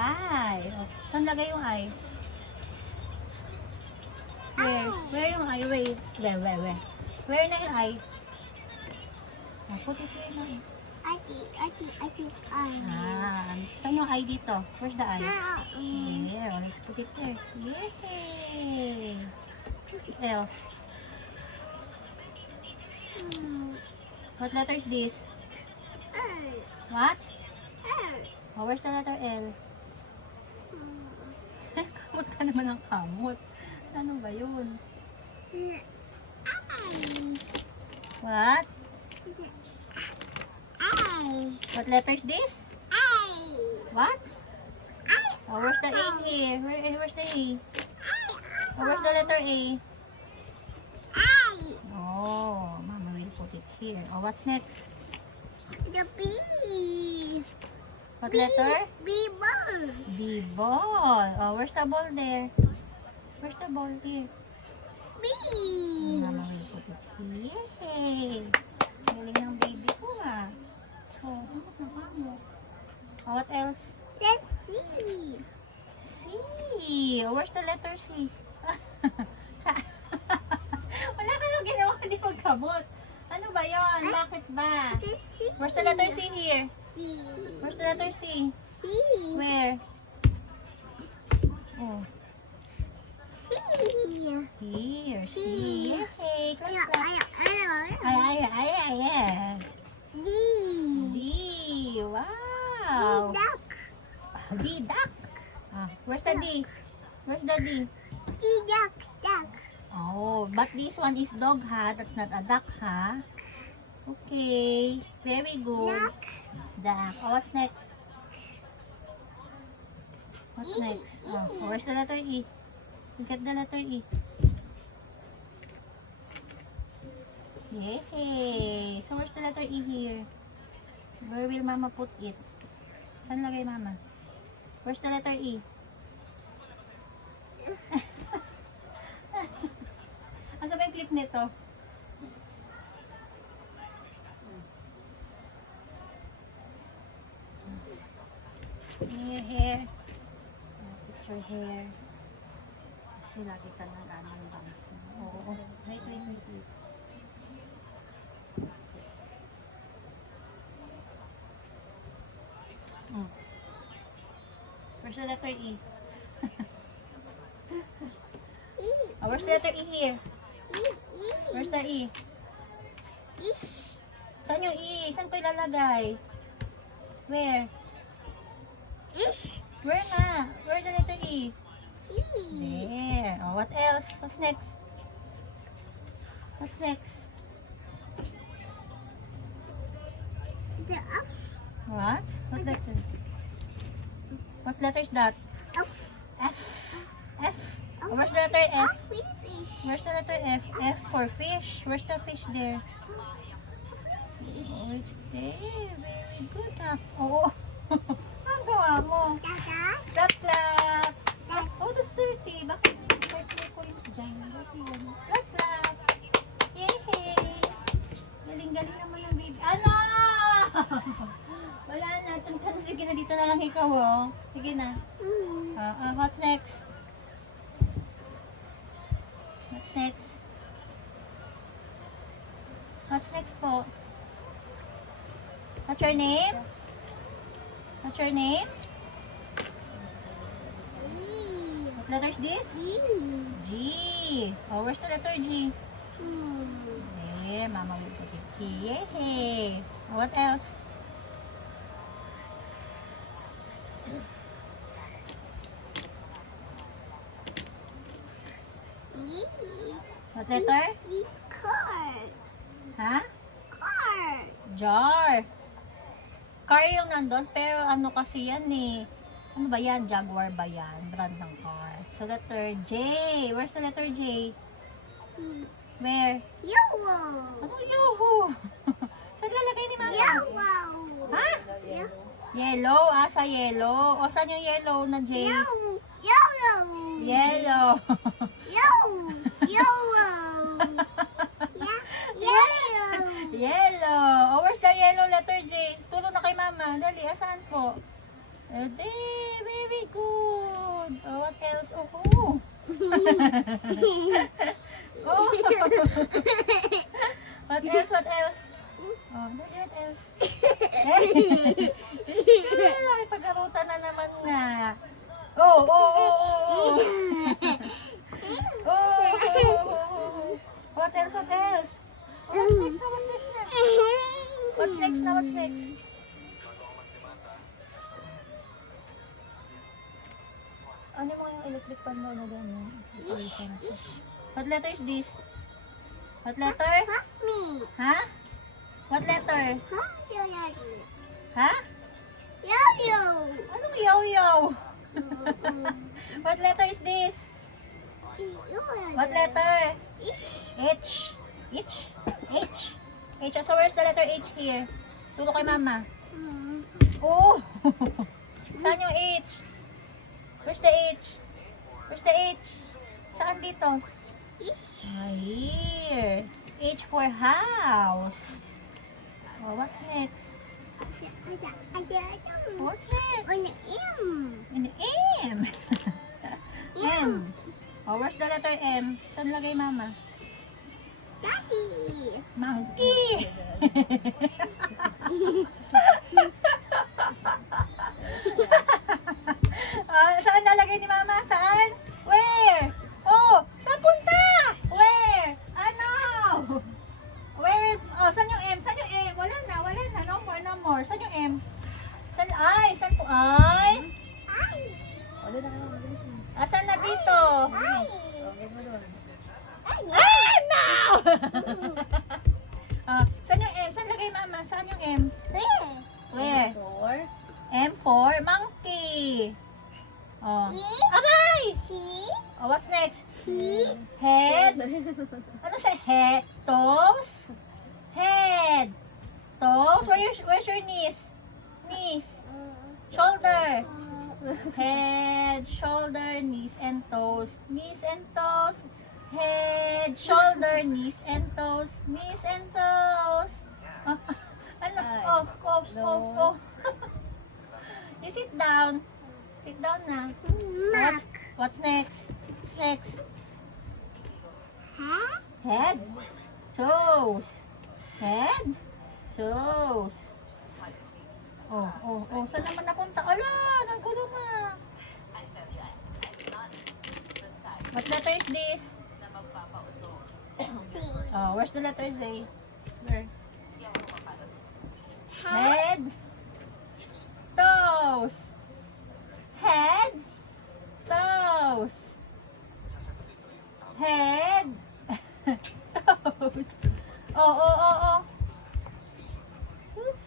I. Oh, saan lagay yung I? Where? Where yung I? Wait. Where? Where na yung I? Oh, put it here na. I think I. Saan yung I dito? Where's the I? There. Oh, let's put it there. Yay! What else? What letter is this? What? Oh, where's the letter L? Kamot ka naman ng kamot. Ano ba yun? What? What letter is this? What? Oh, where's the A here? Where's the A? Oh, where's the letter A? Oh, Mama will put it here. Oh, what's next? The B. What letter? B ball. B ball. Oh, where's the ball there? Where's the ball here? B. Mama will put it here. Yay! Galing ng baby ko ah. Oh, ano na kamo? Oh, what else? The C. C. Oh, where's the letter C? Wala kayong ginawa, hindi magkamot. Ano ba yon? Bakit ba? The C. Where's the letter C here? C. Where's the letter C? C. Where? Oh, C. here. C. C. Yay! Clap, clap. I. Ay. D. D. Wow. Duck. D. Duck. Where's the D? Where's the D? D duck. Duck. Oh, but this one is dog ha. That's not a duck ha. Okay. Very good. Duck. Duck. Oh, what's next? What's next? Oh, where's the letter E? Look at the letter E. Yay! So, where's the letter E here? Where will Mama put it? Saan lagay Mama? Where's the letter E? Asa ba yung clip nito? Your hair. Fix your hair. Kasi lagi ka na ng bangs. Oo. Wait. Where's the letter E? E. Oh, where's the letter E here? E. E. Where's the E? Ish. Saan yung E? Saan ko ilalagay? Where? Ish. Where nga? Where the letter E? E. There. Oh, what else? What's next? What's next? The up. What? What letter? What letter is that? Up. F. F. Oh, where's the letter F? Fish. Where's the letter F? F for fish. Where's the fish there? Oh, it's there. Very good ha. Oo. Ang gawa mo. Dada. Clap, clap. Oh, that's dirty. Bakit may coins dyan? Clap, clap. Yay! Galing-galing naman ng baby. Ano? Wala na. Sige na, dito na lang ikaw, oh. Sige na. What's next? What's next? What's next po? What's your name? What's your name? E. What letter is this? E. G. Oh, where's the letter G? Hmm. There, Mama will put it here. Yay! What else? E. What letter? E. Car. Ha? Car. Jar. Car yung nandun, pero ano kasi yan eh. Ano ba yan? Jaguar ba yan? Brand ng car. So, letter J. Where's the letter J? Where? Yellow. Ano yuhu? Saan lalagay ni Mama? Yellow. Ha? Yellow? Sa yellow. O, saan yung yellow na J? Yellow. Yellow. Yellow. Yellow. Yellow. Yellow. Yellow. O, where's the yellow letter J? Turo na kay Mama. Dali, asaan po? Ede, very What else? Oh. Oh. What else? What else? Oh, what else? Ay, pag-arutan na naman nga. Oh, oh, oh, oh, oh. Oh. What else? What else? What's next na? What's next na? What's next na? What's next? Ano mo yung electric pan daw na gano'n? What letter is this? What letter? Me. Ha? What letter? Huh? Yo-yo. Ha? Yo-yo. Anong yo-yo? What letter is this? What letter? H. H. H. H. So where's the letter H here? Turo kay mama. Oh! Saan yung H? Where's the H? Where's the H? Saan dito? Ah, here. H for house. Oh, what's next? What's next? On the M. In the M. M. Oh, where's the letter M? Saan lagay mama? Daddy. Monkey. Saan nalagay ni mama? Saan? Where? Oh, saan punta? Where? Ano? Where? Oh, saan yung M? Saan yung M? Wala na, wala na. No more, no more. Saan yung M? Saan? Ay, saan po? Ay? Ay. Asan na dito? Ay. Ah, no! Saan yung M? Saan lagay mama? Saan yung M? There. Where? M for monkey. Oh. E. Aray! C. Oh, what's next? C. Head. Ano siya? Head. Toes. Head. Toes. Where's your knees? Knees. Shoulder. Head, shoulder, knees, and toes. Knees and toes. Head, shoulder, knees, and toes. Knees and toes. Ano? Oh, oh, oh, oh. You sit down. Sit down na. Mac. What's next? What's next? Huh? Head. Toes. Head. Toes. Oh, oh, oh. Saan naman napunta? Ala, nagulo na. What letter is this? C. Oh, where's the letter Z? Where? Huh? Head. Toes. Head. Toes. Head. Toes. Oh, oh, oh, oh. Sus.